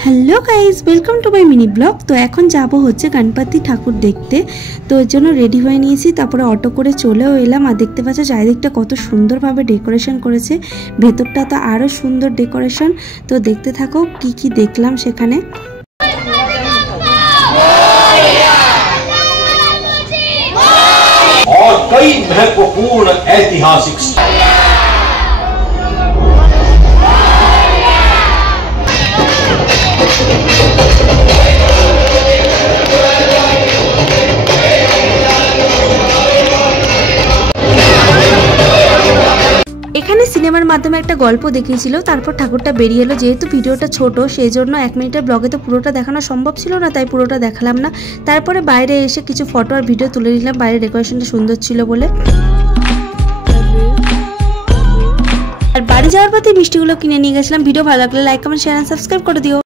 Hello guys welcome to my mini blog. तो এখন যাব হচ্ছে গণপতি ঠাকুর দেখতে। তো এর জন্য রেডি হয়ে নিয়েছি, তারপরে অটো করে চলেও এলাম। আর দেখতে পাচ্ছ চারিদিকটা কত সুন্দরভাবে ডেকোরেশন করেছে, ভেতরটা তো আরও সুন্দর ডেকোরেশন। তো দেখতে থাকো কি কি দেখলাম সেখানে। और कई महत्वपूर्ण ऐतिहासिक এখানে সিনেমার মাধ্যমে একটা গল্প দেখিয়েছিল, তারপর ঠাকুরটা বেরিয়ে এলো। যেহেতু ভিডিওটা ছোট সেই জন্য 1 মিনিটের ব্লগে তো পুরোটা দেখানো সম্ভব ছিল না, তাই পুরোটা দেখালাম না। তারপরে বাইরে এসে কিছু ফটো আর ভিডিও তুলে নিলাম, বাইরে ডেকোরেশনটা সুন্দর ছিল বলে। আর বাড়ি যাওয়ার পথে মিষ্টিগুলো কিনে নিয়ে গেছিলাম। ভিডিও ভালো লাগলে লাইক কমেন্ট শেয়ার আর সাবস্ক্রাইব করে দিও।